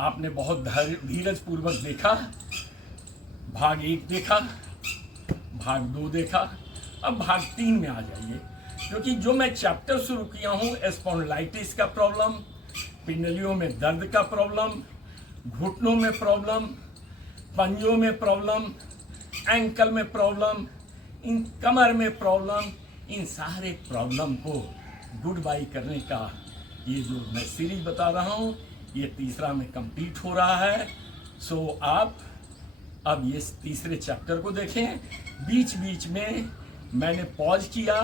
आपने बहुत धीरज पूर्वक देखा, भाग 1 देखा, भाग 2 देखा, अब भाग 3 में आ जाइए, क्योंकि जो मैं चैप्टर शुरू किया हूँ स्पॉन्डिलाइटिस का प्रॉब्लम, पिंडलियों में दर्द का प्रॉब्लम, घुटनों में प्रॉब्लम, पंजों में प्रॉब्लम, एंकल में प्रॉब्लम, इन कमर में प्रॉब्लम, इन सारे प्रॉब्लम को गुड बाई करने का ये जो मैं सीरीज बता रहा हूँ, ये तीसरा में कंप्लीट हो रहा है। सो आप अब ये तीसरे चैप्टर को देखें। बीच बीच में मैंने पॉज किया,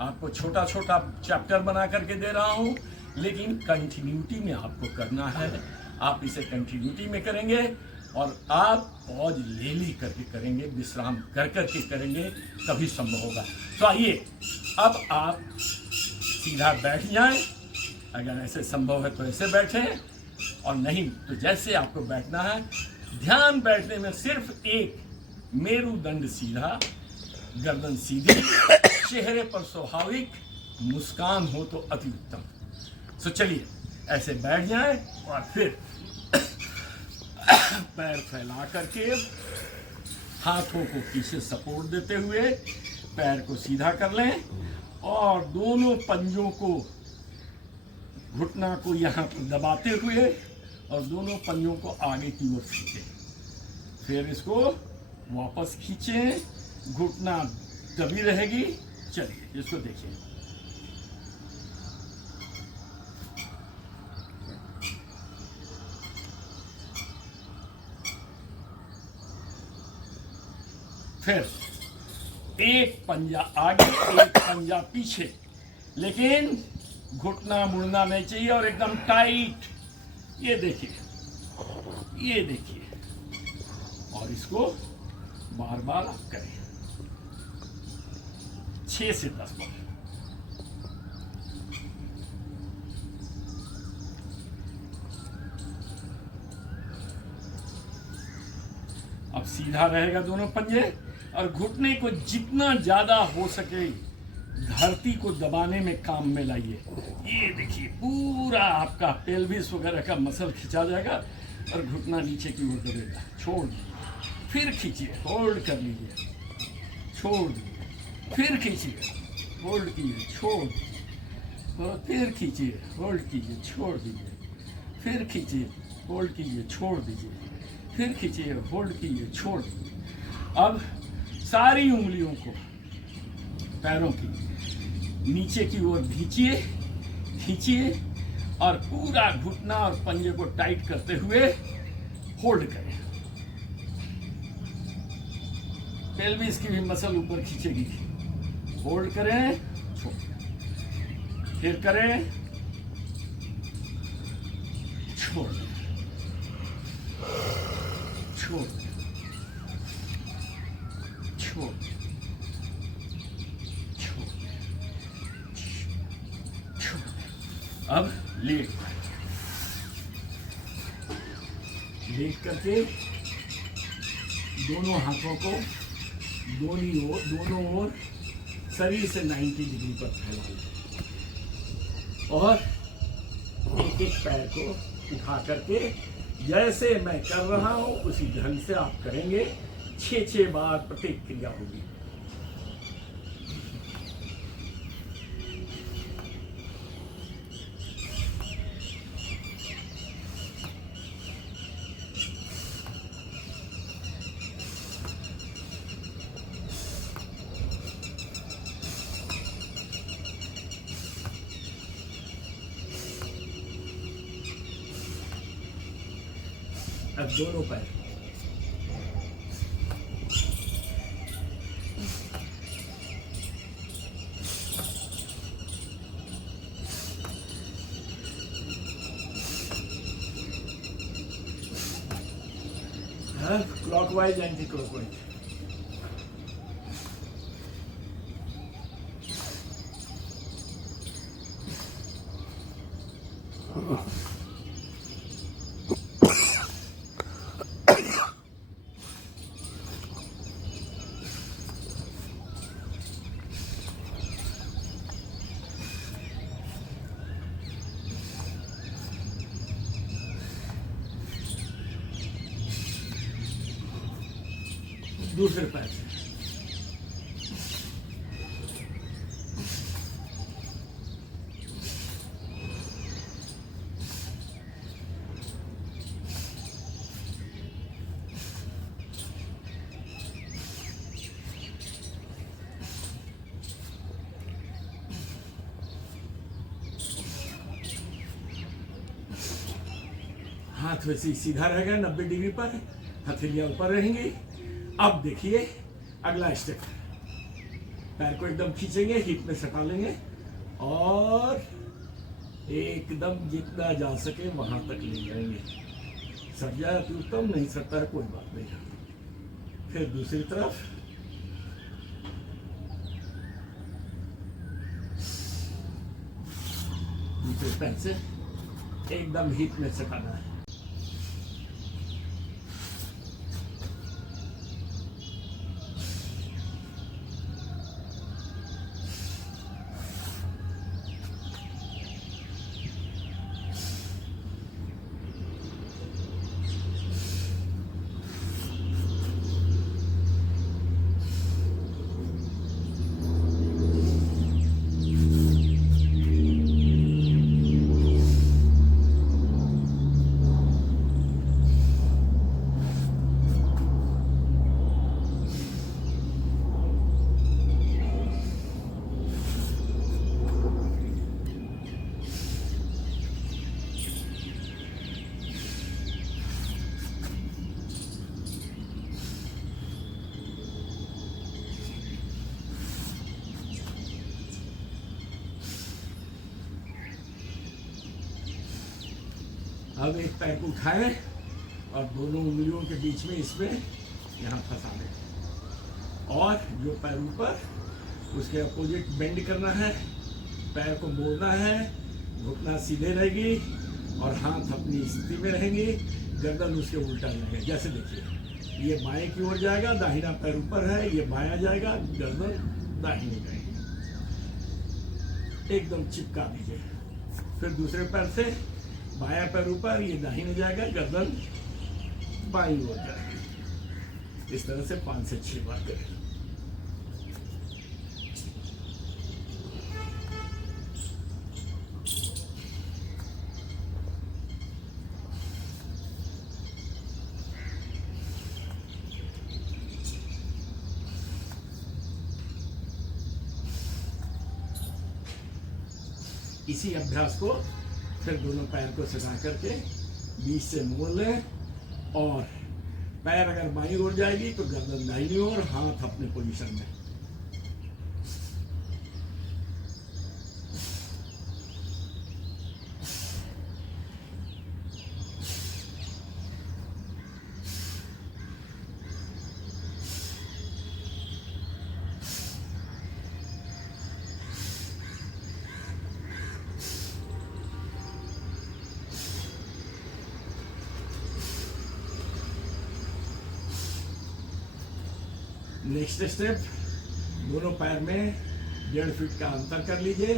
आपको छोटा छोटा चैप्टर बना करके दे रहा हूँ, लेकिन कंटिन्यूटी में आपको करना है। आप इसे कंटिन्यूटी में करेंगे और आप पॉज ले ली करके करेंगे, विश्राम कर करके करेंगे, तभी संभव होगा। तो आइए अब आप सीधा बैठ जाएं, अगर ऐसे संभव है तो ऐसे बैठें, और नहीं तो जैसे आपको बैठना है। ध्यान बैठने में सिर्फ एक, मेरुदंड सीधा, गर्दन सीधी, चेहरे पर स्वाभाविक मुस्कान हो तो अति उत्तम। तो चलिए ऐसे बैठ जाएं और फिर पैर फैला करके हाथों को पीछे सपोर्ट देते हुए पैर को सीधा कर लें और दोनों पंजों को, घुटना को यहाँ पर दबाते हुए और दोनों पंजों को आगे की ओर खींचें। फिर इसको वापस खींचें, घुटना दबी रहेगी। चलिए इसको देखिए। फिर एक पंजा आगे, एक पंजा पीछे, लेकिन घुटना मुड़ना नहीं चाहिए और एकदम टाइट। ये देखिए, ये देखिए, और इसको बार बार आप करें 6 से 10 बार। अब सीधा रहेगा दोनों पंजे और घुटने को जितना ज्यादा हो सके धरती को दबाने में काम में लाइए। ये देखिए पूरा आपका पेल्विस वगैरह का मसल खिंचा जाएगा और घुटना नीचे की ओर दबेगा। छोड़ दीजिए, फिर खींचिए, होल्ड कर लीजिए, छोड़ दीजिए, फिर खींचिए, होल्ड कीजिए, छोड़ दीजिए, और फिर खींचिए, होल्ड कीजिए, छोड़ दीजिए, फिर खींचिए, होल्ड कीजिए, छोड़ दीजिए, फिर खींचिए, होल्ड कीजिए, छोड़ दीजिए। अब सारी उंगलियों को पैरों की नीचे की ओर खींचिए, खींचिए और पूरा घुटना और पंजे को टाइट करते हुए होल्ड करें। पेल्विस की भी मसल ऊपर खींचेगी। होल्ड करें, फिर करें, छोड़ दें, छोड़ दें, छोड़ दें, अब लेट करके दोनों हाथों को दोनों ओर शरीर से 90 डिग्री पर फैला लें और एक एक पैर को उठा करके जैसे मैं कर रहा हूं उसी ढंग से आप करेंगे। 6 बार प्रत्येक क्रिया होगी। अब दोनों पैर क्लॉकवाइज, एंटी क्लॉकवाइज। दूसरे पैर से। हाथ वैसे ही सीधा रहेगा 90 डिग्री पर, हथेलियां ऊपर रहेंगी। अब देखिए अगला स्टेप, पैर को एकदम खींचेंगे, हिप में सटा लेंगे और एकदम जितना जा सके वहां तक ले जाएंगे। सट जाए तो उत्तम, नहीं सटता है कोई बात नहीं। फिर दूसरी तरफ, दूसरे पैर से एकदम हिप में सटाना है। अब एक पैर को उठाएं और दोनों उंगलियों के बीच में इसमें यहाँ फंसा लें और जो पैर ऊपर उसके अपोजिट बेंड करना है, पैर को मोड़ना है, घुटना सीधे रहेगी और हाथ अपनी स्थिति में रहेंगे, गर्दन उसके उल्टा रहेगा। जैसे देखिए ये बाएं की ओर जाएगा, दाहिना पैर ऊपर है, ये बायां जाएगा, गर्दन दाहिनी जाएगी। एकदम चिपका दीजिए। फिर दूसरे पैर से बायां पैर ऊपर, ये दाहिने जाएगा, गर्दन बाईं ओर जाएगी। इस तरह से 5 से 6 बार करें। इसी अभ्यास को फिर दोनों पैर को सटा करके बीच से मोड़ लें और पैर अगर बाईं ओर जाएगी तो गर्दन दाहिनी ओर, हाथ अपने पोजीशन में। नेक्स्ट स्टेप, दोनों पैर में 1.5 फीट का अंतर कर लीजिए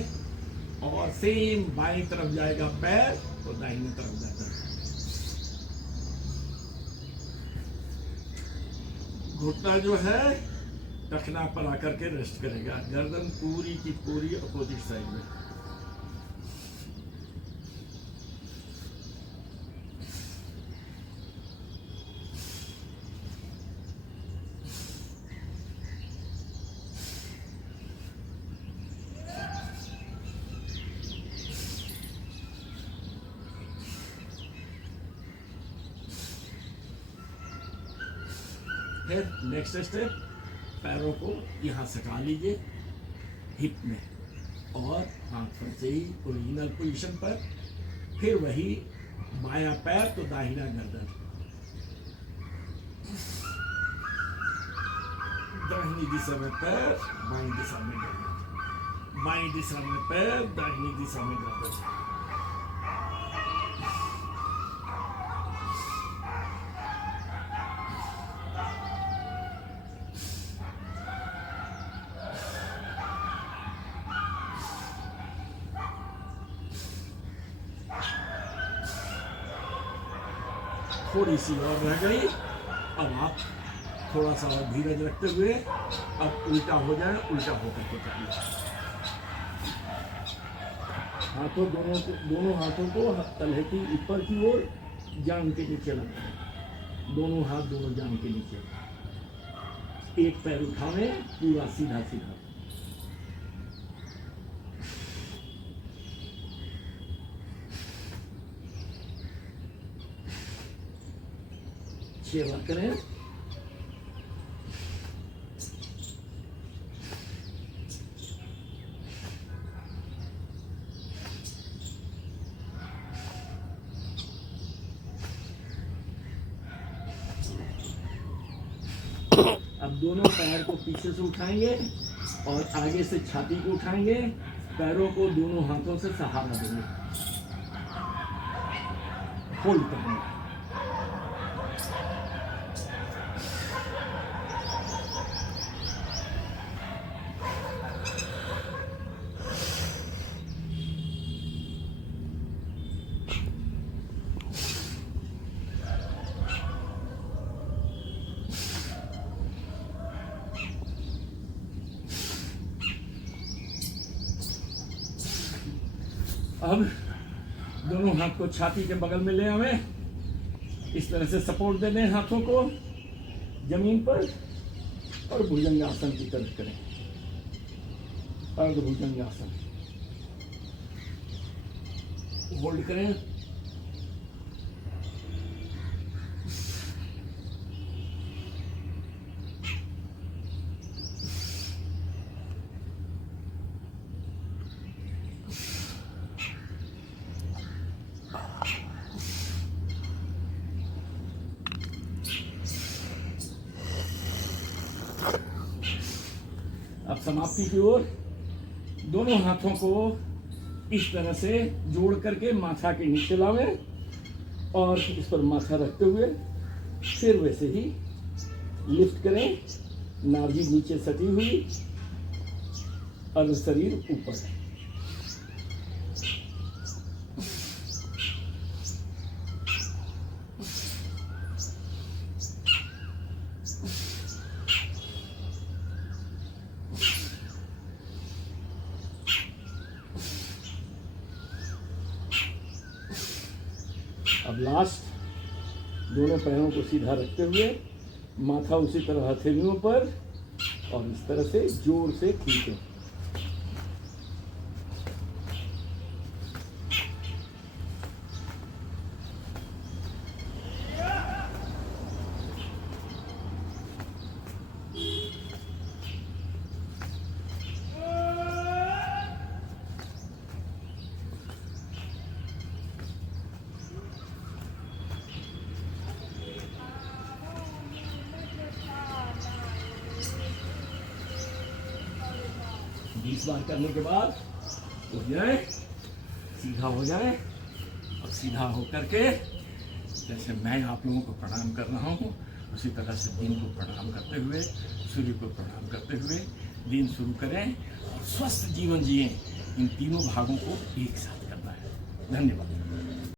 और सेम बाईं तरफ जाएगा पैर तो दाहिनी तरफ जाता है। घुटना जो है टखना पर आकर के रेस्ट करेगा, गर्दन पूरी की पूरी अपोजिट साइड में। फिर नेक्स्ट स्टेप, पैरों को यहाँ सटा लीजिए हिप में और हाथ से ही ओरिजिनल पोजीशन पर। फिर वही बायां पैर तो दाहिना गर्दन, दाहिनी दिशा में पैर, बाईं दिशा में गर्दन, बाईं दिशा में पैर, दाहिनी दिशा में गर्दन। थोड़ी सी और रह गई। अब आप थोड़ा सा और धीरज रखते हुए अब उल्टा हो जाए, उल्टा होकर के चलिए। दोनों हाथों को तलहटी की ऊपर की ओर जांघ के नीचे लाना है। दोनों हाथ दोनों जांघ के नीचे, एक पैर उठावें पूरा सीधा सीधा। सेवा करें। अब दोनों पैर को पीछे से उठाएंगे और आगे से छाती को उठाएंगे, पैरों को दोनों हाथों से सहारा देंगे, होल्ड करेंगे। अब दोनों हाथ को छाती के बगल में ले आवे, इस तरह से सपोर्ट दे दें हाथों को जमीन पर और भुजंगासन की तरफ करें। अर्ध भुजंगासन होल्ड करें। अब समाप्ति की ओर दोनों हाथों को इस तरह से जोड़ करके माथा के नीचे लावे और इस पर माथा रखते हुए फिर वैसे ही लिफ्ट करें, नाभि नीचे सटी हुई और शरीर ऊपर। अब लास्ट, दोनों पैरों को सीधा रखते हुए माथा उसी तरह हथेलियों पर और इस तरह से जोर से खींचें। बीस बार करने के बाद हो जाए, सीधा हो जाए और सीधा होकर के जैसे मैं आप लोगों को प्रणाम कर रहा हूँ उसी तरह से दिन को प्रणाम करते हुए, सूर्य को प्रणाम करते हुए दिन शुरू करें और स्वस्थ जीवन जिएं। इन तीनों भागों को एक साथ करना है। धन्यवाद।